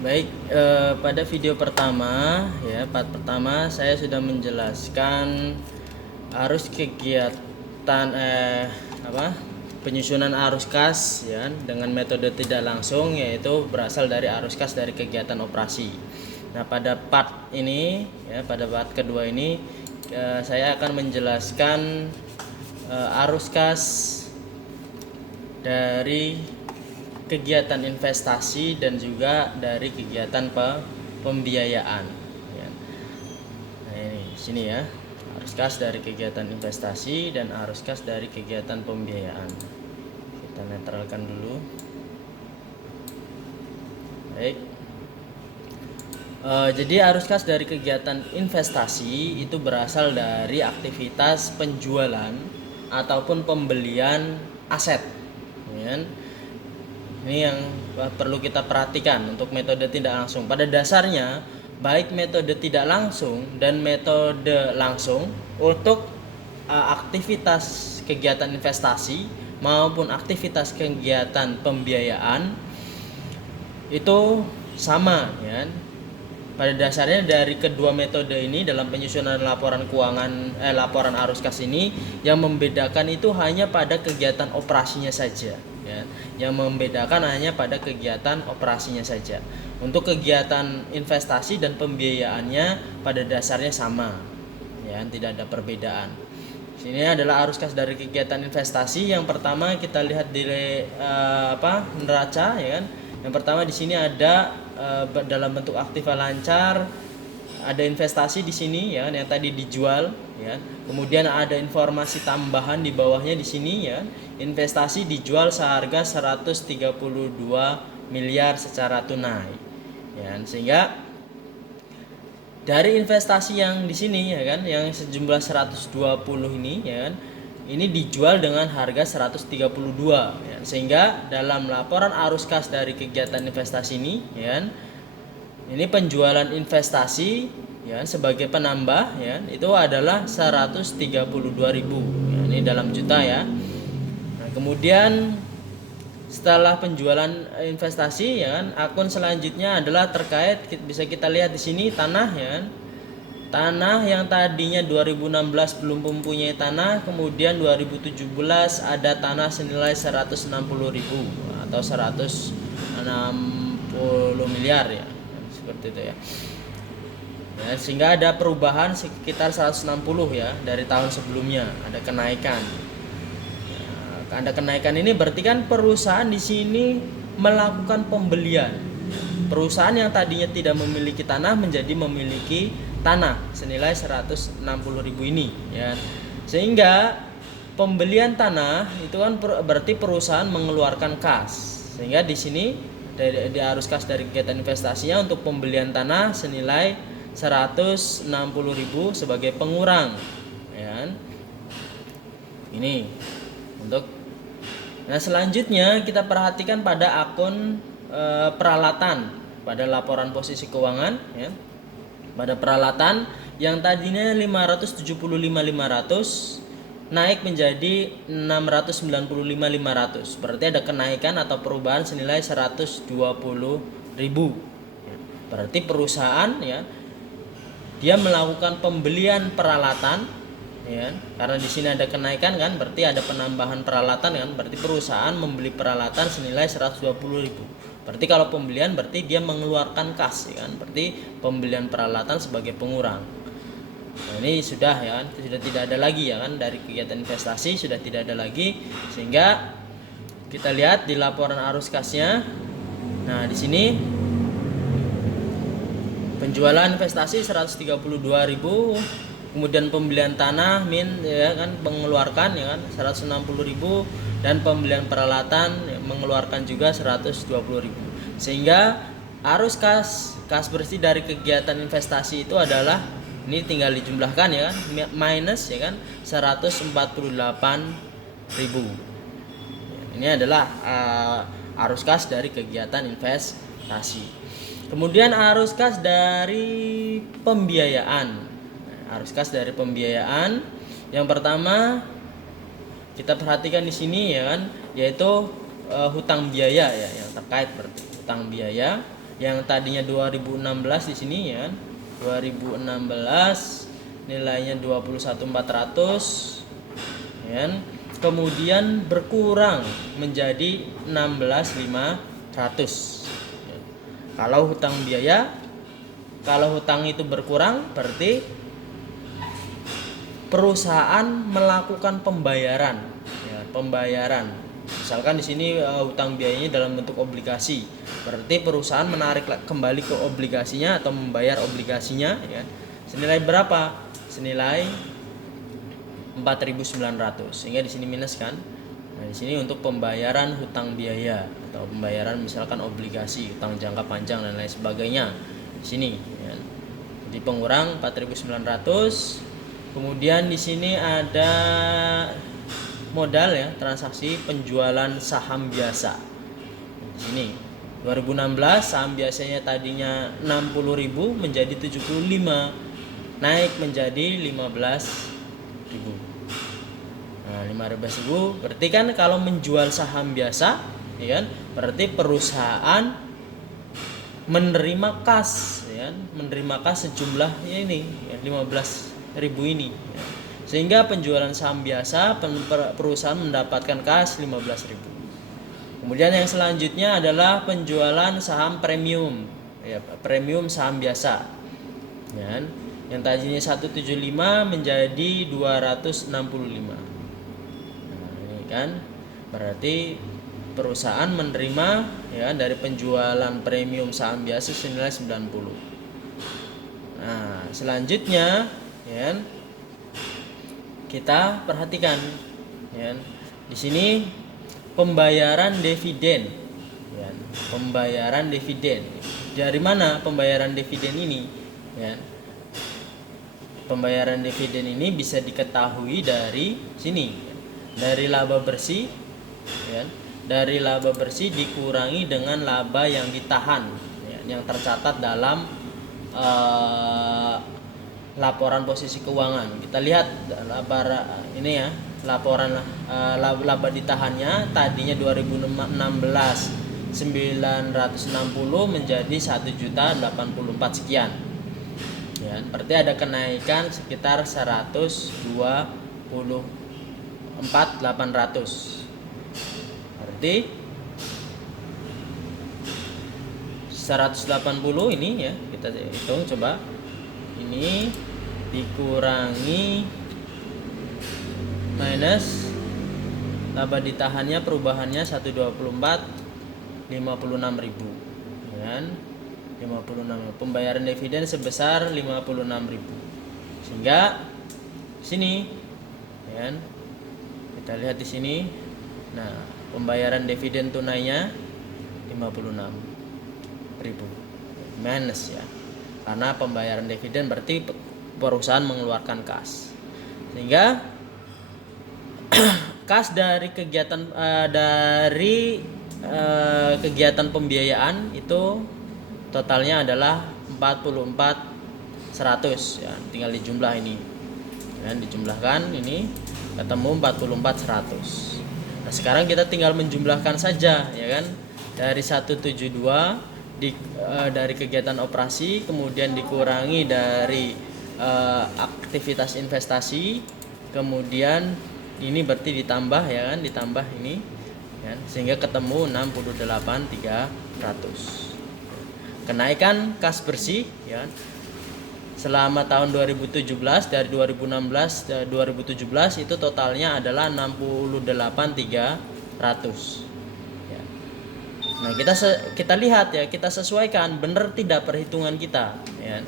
Baik, pada video pertama ya, part pertama saya sudah menjelaskan arus kegiatan penyusunan arus kas ya dengan metode tidak langsung, yaitu berasal dari arus kas dari kegiatan operasi. Nah, pada part ini ya, pada part kedua ini saya akan menjelaskan arus kas dari kegiatan investasi dan juga dari kegiatan pembiayaan ya. Nah, ini sini ya, arus kas dari kegiatan investasi dan arus kas dari kegiatan pembiayaan. Kita netralkan dulu. Baik. Jadi arus kas dari kegiatan investasi itu berasal dari aktivitas penjualan ataupun pembelian aset ya. Ini yang perlu kita perhatikan untuk metode tidak langsung. Pada dasarnya, baik metode tidak langsung dan metode langsung untuk aktivitas kegiatan investasi maupun aktivitas kegiatan pembiayaan itu sama ya. Pada dasarnya dari kedua metode ini dalam penyusunan laporan keuangan laporan arus kas ini, yang membedakan itu hanya pada kegiatan operasinya saja ya. Yang membedakan hanya pada kegiatan operasinya saja. Untuk kegiatan investasi dan pembiayaannya pada dasarnya sama ya, tidak ada perbedaan. Sini adalah arus kas dari kegiatan investasi. Yang pertama kita lihat di neraca ya kan. Yang pertama di sini ada dalam bentuk aktiva lancar, ada investasi di sini ya yang tadi dijual ya. Kemudian ada informasi tambahan di bawahnya di sini ya. Investasi dijual seharga 132 miliar secara tunai. Ya, sehingga dari investasi yang di sini ya kan, yang sejumlah 120 ini ya kan, ini dijual dengan harga 132 ya. Sehingga dalam laporan arus kas dari kegiatan investasi ini ya kan, ini penjualan investasi ya sebagai penambah ya itu adalah 132.000 ya, ini dalam juta ya. Nah, kemudian setelah penjualan investasi ya kan, akun selanjutnya adalah terkait, bisa kita lihat di sini tanah ya kan. Tanah yang tadinya 2016 belum mempunyai tanah, kemudian 2017 ada tanah senilai 160.000 atau 160 miliar ya. Seperti itu ya. Ya, sehingga ada perubahan sekitar 160 ya dari tahun sebelumnya, ada kenaikan. Ya, ada kenaikan ini berarti kan perusahaan di sini melakukan pembelian. Perusahaan yang tadinya tidak memiliki tanah menjadi memiliki tanah senilai 160.000 ini ya. Sehingga pembelian tanah itu kan berarti perusahaan mengeluarkan kas. Sehingga di sini di arus kas dari kegiatan investasinya untuk pembelian tanah senilai 160.000 sebagai pengurang ya. Ini untuk. Nah, selanjutnya kita perhatikan pada akun peralatan pada laporan posisi keuangan ya. Pada peralatan yang tadinya 575.500 naik menjadi 695.500. Berarti ada kenaikan atau perubahan senilai 120.000. Berarti perusahaan ya dia melakukan pembelian peralatan ya. Karena di sini ada kenaikan kan, berarti ada penambahan peralatan kan, berarti perusahaan membeli peralatan senilai 120.000. Berarti kalau pembelian berarti dia mengeluarkan kas ya kan, berarti pembelian peralatan sebagai pengurang. Nah, ini sudah ya kan, sudah tidak ada lagi ya kan, dari kegiatan investasi sudah tidak ada lagi. Sehingga kita lihat di laporan arus kasnya. Nah, di sini penjualan investasi 132.000, kemudian pembelian tanah ya kan mengeluarkan ya kan 160.000, dan pembelian peralatan mengeluarkan juga 120.000. Sehingga arus kas bersih dari kegiatan investasi itu adalah, ini tinggal dijumlahkan ya kan, minus ya kan 148.000. Ini adalah arus kas dari kegiatan investasi. Kemudian arus kas dari pembiayaan. Arus kas dari pembiayaan yang pertama kita perhatikan di sini ya kan, yaitu hutang biaya ya, yang terkait berarti hutang biaya. yang tadinya 2016 di sini ya kan. 2016 nilainya 21.400 ya kan. Kemudian berkurang menjadi 16.500. Kalau hutang itu berkurang berarti perusahaan melakukan pembayaran ya, pembayaran. Misalkan di sini hutang biayanya dalam bentuk obligasi. Berarti perusahaan menarik kembali ke obligasinya atau membayar obligasinya ya. Senilai berapa? Senilai 4.900. Sehingga di sini minus kan. Nah, di sini untuk pembayaran hutang biaya atau pembayaran misalkan obligasi, hutang jangka panjang dan lain sebagainya. Di sini ya. Jadi pengurang 4.900. Kemudian di sini ada modal ya, transaksi penjualan saham biasa. Di sini 2016 saham biasanya tadinya 60.000 menjadi 75, naik menjadi 15.000. Nah, 15.000 berarti kan kalau menjual saham biasa ya kan, berarti perusahaan menerima kas ya kan, menerima kas sejumlah ya ini ya, 15.000 ini ya. Sehingga penjualan saham biasa perusahaan mendapatkan kas 15.000. Kemudian yang selanjutnya adalah penjualan saham premium ya, premium saham biasa ya kan? Yang tadinya 175 menjadi 265. Nah, ini kan berarti perusahaan menerima ya dari penjualan premium saham biasa senilai 90. Nah, selanjutnya ya kita perhatikan ya di sini pembayaran dividen ya. Pembayaran dividen. Dari mana pembayaran dividen ini ya? Pembayaran dividen ini bisa diketahui dari sini, dari laba bersih ya. Dari laba bersih dikurangi dengan laba yang ditahan ya, yang tercatat dalam laporan posisi keuangan. Kita lihat ini ya, laporan laba ditahannya tadinya 2016 960 menjadi 1.084 sekian. Ya, berarti ada kenaikan sekitar 124.800. Berarti 180 ini ya, kita hitung coba. Ini dikurangi minus laba ditahannya perubahannya 124.56.000 kan 56. Pembayaran dividen sebesar 56.000. Sehingga sini kan kita lihat di sini. Nah, pembayaran dividen tunainya 56.000 minus ya. Karena pembayaran dividen berarti perusahaan mengeluarkan kas. Sehingga kas dari kegiatan kegiatan pembiayaan itu totalnya adalah 44.100 ya, tinggal dijumlah ini. Dan dijumlahkan ini ketemu 44.100. Nah, sekarang kita tinggal menjumlahkan saja ya kan. Dari 172 dari kegiatan operasi, kemudian dikurangi dari aktivitas investasi, kemudian ini berarti ditambah ya kan, ditambah ini ya, sehingga ketemu 68.300. Kenaikan kas bersih ya selama tahun 2017 dari 2016 ke 2017 itu totalnya adalah 68.300. Nah, kita lihat ya, kita sesuaikan benar tidak perhitungan kita ya.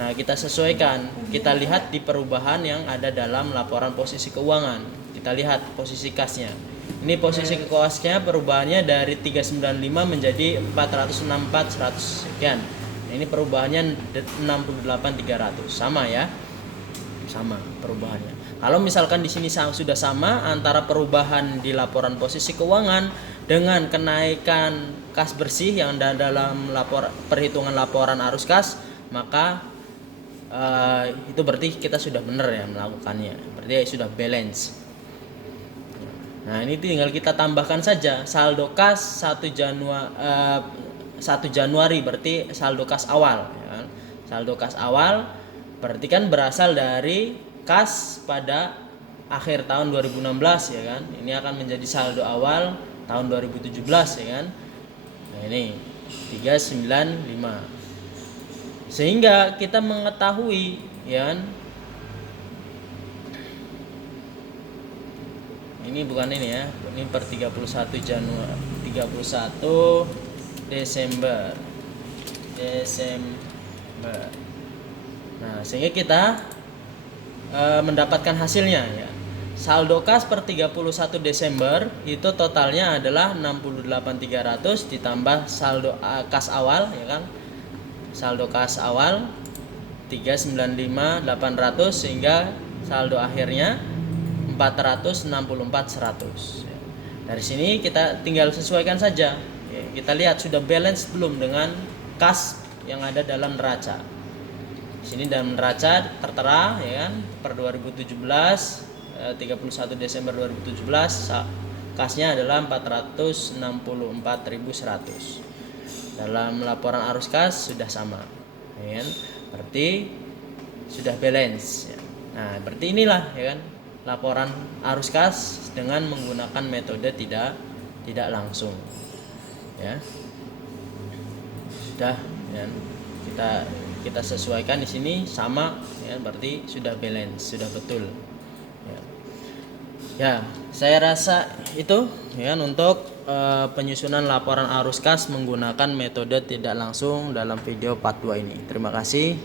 Nah, kita sesuaikan, kita lihat di perubahan yang ada dalam laporan posisi keuangan. Kita lihat posisi kasnya. Ini posisi kasnya perubahannya dari 395 menjadi 464 100 sekian. Nah, ini perubahannya 68.300. Sama ya. Sama perubahannya. Kalau misalkan di sini sudah sama antara perubahan di laporan posisi keuangan dengan kenaikan kas bersih yang dalam perhitungan laporan arus kas, maka itu berarti kita sudah benar ya melakukannya. Berarti sudah balance. Nah, ini tinggal kita tambahkan saja saldo kas 1 Januari 1 Januari berarti saldo kas awal, ya kan? Saldo kas awal berarti kan berasal dari kas pada akhir tahun 2016, ya kan? Ini akan menjadi saldo awal tahun 2017, ya kan? Nah, ini 395. Sehingga kita mengetahui, ya kan? Ini bukan ini ya. Ini per 31 Januari, 31 Desember. Nah, sehingga kita mendapatkan hasilnya ya. Saldo kas per 31 Desember itu totalnya adalah 68.300 ditambah saldo kas awal, ya kan? Saldo kas awal 395.800 sehingga saldo akhirnya 464.100. Dari sini kita tinggal sesuaikan saja. Kita lihat sudah balance belum dengan kas yang ada dalam neraca. Di sini dalam neraca tertera, ya kan, per 2017 31 Desember 2017 kasnya adalah 464.100. Dalam laporan arus kas sudah sama, ya kan? Berarti sudah balance ya. Nah, berarti inilah, ya kan, laporan arus kas dengan menggunakan metode tidak langsung. Ya. Sudah, ya. Kita sesuaikan di sini sama, ya, berarti sudah balance, sudah betul. Ya, saya rasa itu, ya, untuk penyusunan laporan arus kas menggunakan metode tidak langsung dalam video part 2 ini. Terima kasih.